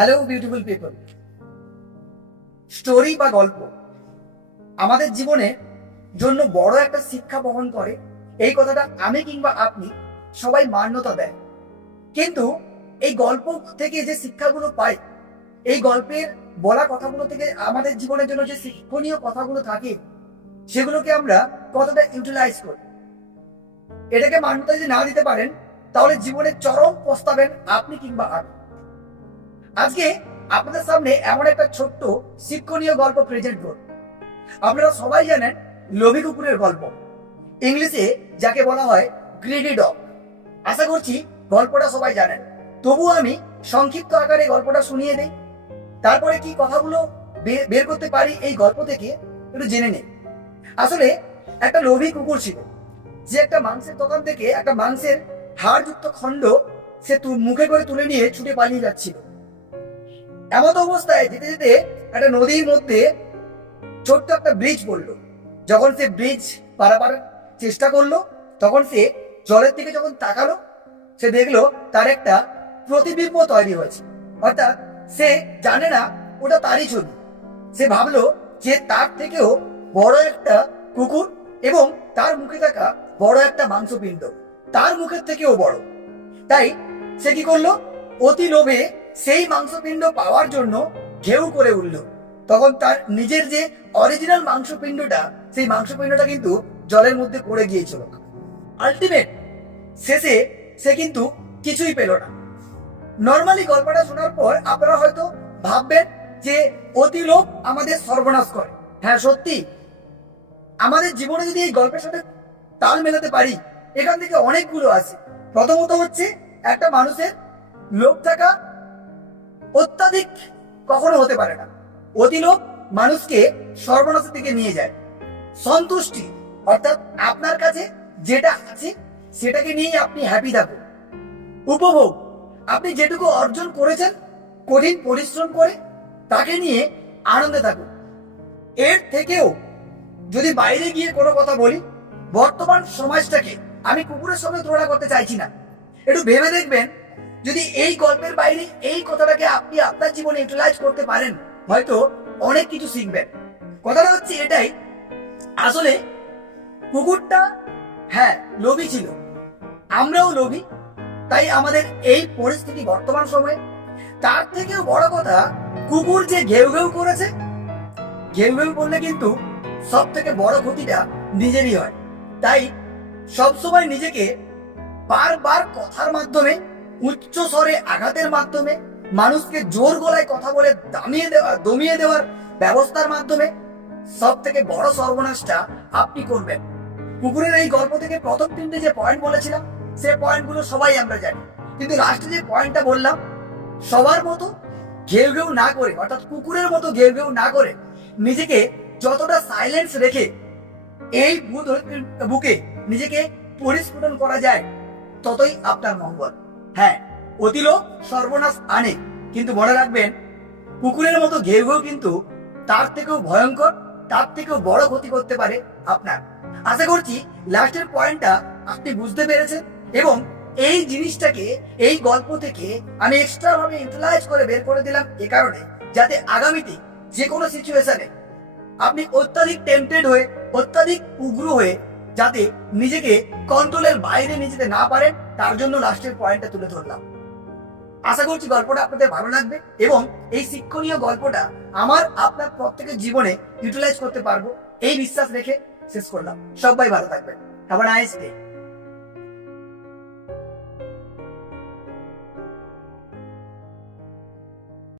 Hello beautiful people, story বা গল্প আমাদের জীবনে জন্য বড় একটা শিক্ষা বহন করে। এই কথাটা আমি কিংবা আপনি সবাই মান্যতা দেয়। কিন্তু এই গল্প থেকে যে শিক্ষাগুলো পাই, এই গল্পের বলা কথাগুলো থেকে আমাদের জীবনের জন্য যে শিক্ষণীয় কথাগুলো থাকে, সেগুলোকে আমরা কতটা ইউটিলাইজ করি, এটাকে মান্যতা যদি না দিতে পারেন তাহলে জীবনে চরম পস্তাবেন আপনি কিংবা আমি। আজকে আপনাদের সামনে এমন একটা ছোট্ট শিক্ষণীয় গল্প প্রেজেন্ট করব। আপনারা সবাই জানেন লোভী কুকুরের গল্প, ইংলিশে যাকে বলা হয় গ্রিডি ডগ। আশা করছি গল্পটা সবাই জানেন, তবুও আমি সংক্ষিপ্ত আকারে গল্পটা শুনিয়ে দেই। তারপরে কি কথাগুলো বের করতে পারি এই গল্প থেকে একটু জেনে নেই। আসলে একটা লোভী কুকুর ছিল, যে একটা মাংসের দোকান থেকে একটা মাংসের হাড়যুক্ত খণ্ড সে মুখে করে তুলে নিয়ে ছুটে পালিয়ে যাচ্ছিল। এমন অবস্থায় যেতে যেতে একটা নদীর মধ্যে ছোট্ট একটা ব্রিজ পড়লো। যখন সে ব্রিজ পারাপার চেষ্টা করলো, তখন সে জলের দিকে যখন তাকালো, সে দেখলো তার একটা প্রতিবিম্ব তৈরি হয়েছে। অর্থাৎ সে জানে না ওটা তারই ছবি। সে ভাবলো যে তার থেকেও বড় একটা কুকুর এবং তার মুখে থাকা বড় একটা মাংসপিণ্ড তার মুখের থেকেও বড়। তাই সে কি করলো, অতি লোভে সেই মাংসপিণ্ড পাওয়ার জন্য ঘেউ করে উঠল। তখন তার নিজের যে অরিজিনাল মাংসপিণ্ডটা, সেই মাংসপিণ্ডটা কিন্তু জলের মধ্যে পড়ে গিয়েছিল। আলটিমেট শেষে সে কিন্তু কিছুই পেল না। নর্মালি গল্পটা শোনার পর আপনারা হয়তো ভাববেন যে অতি লোভ আমাদের সর্বনাশ করে। হ্যাঁ, সত্যি আমাদের জীবনে যদি এই গল্পের সাথে তাল মেলাতে পারি, এখান থেকে অনেকগুলো আছে। প্রথমত হচ্ছে, একটা মানুষের লোভ থাকা অত্যাধিক কখনো হতে পারে না। অতি লোভ মানুষকে সর্বনাশের দিকে নিয়ে যায়। সন্তুষ্টি অর্থাৎ আপনার কাছে যেটা আছে সেটাকে নিয়ে আপনি হ্যাপি থাকুন। উপভোগ, আপনি যেটুকু অর্জন করেছেন কঠিন পরিশ্রম করে, তাকে নিয়ে আনন্দে থাকুন। এর থেকেও যদি বাইরে গিয়ে কোনো কথা বলি, বর্তমান সমাজটাকে আমি কুকুরের সঙ্গে তুলনা করতে চাইছি না। একটু ভেবে দেখবেন, যদি এই গল্পের বাইরে এই কথাটাকে আপনি আপনার জীবনে ইউটিলাইজ করতে পারেন, হয়তো অনেক কিছু শিখবেন। কথাটা হচ্ছে এটাই, আসলে কুকুরটা হ্যাঁ লোভী ছিল, আমরাও লোভী, তাই আমাদের এই পরিস্থিতি বর্তমান সময়ে। তার থেকেও বড় কথা, কুকুর যে ঘেউ ঘেউ করেছে, ঘেউ ঘেউ করলে কিন্তু সব থেকে বড় ক্ষতিটা নিজেরই হয়। তাই সবসময় নিজেকে বারবার কথার মাধ্যমে, উচ্চ স্বরে আঘাতের মাধ্যমে, মানুষকে জোর গলায় কথা বলে দমিয়ে দেওয়ার ব্যবস্থার মাধ্যমে সব থেকে বড় সর্বনাশটা আপনি করবেন। কুকুরের এই গল্প থেকে প্রথম তিনটে যে পয়েন্ট বলেছিলাম, সে পয়েন্টগুলো সবাই আমরা জানি, কিন্তু লাস্টে যে পয়েন্টটা বললাম, সবার মতো ঘেউ ঘেউ না করে, অর্থাৎ কুকুরের মতো ঘেউ ঘেউ না করে, নিজেকে যতটা সাইলেন্স রেখে এই বুকে নিজেকে পরিস্ফুটন করা যায়, ততই আপনার মঙ্গল। হ্যাঁ, অতি লোভ সর্বনাশ আনে, কিন্তু মনে রাখবেন কুকুরের মতো ঘেউ ঘেউ কিন্তু তার থেকেও ভয়ঙ্কর, তার থেকেও বড় ক্ষতি করতে পারে আপনার। আশা করছি লাস্টের পয়েন্টটা আপনি বুঝতে পেরেছেন, এবং এই জিনিসটাকে এই গল্প থেকে আমি এক্সট্রা ভাবে ইউটিলাইজ করে বের করে দিলাম এ কারণে, যাতে আগামীতে যে কোনো সিচুয়েশনে আপনি অত্যাধিক টেম্পটেড হয়ে, অত্যাধিক উগ্র হয়ে যাতে নিজেকে কন্ট্রোলের বাইরে নিয়ে যেতে না পারেন, তার জন্য লাস্টের পয়েন্টটা তুলে ধরলাম। আশা করছি গল্পটা আপনাদের ভালো লাগবে, এবং এই শিক্ষণীয় গল্পটা আমার আপনার প্রত্যেকের জীবনে ইউটিলাইজ করতে পারবো, এই বিশ্বাস রেখে শেষ করলাম। সবাই ভালো থাকবেন। Have a nice day.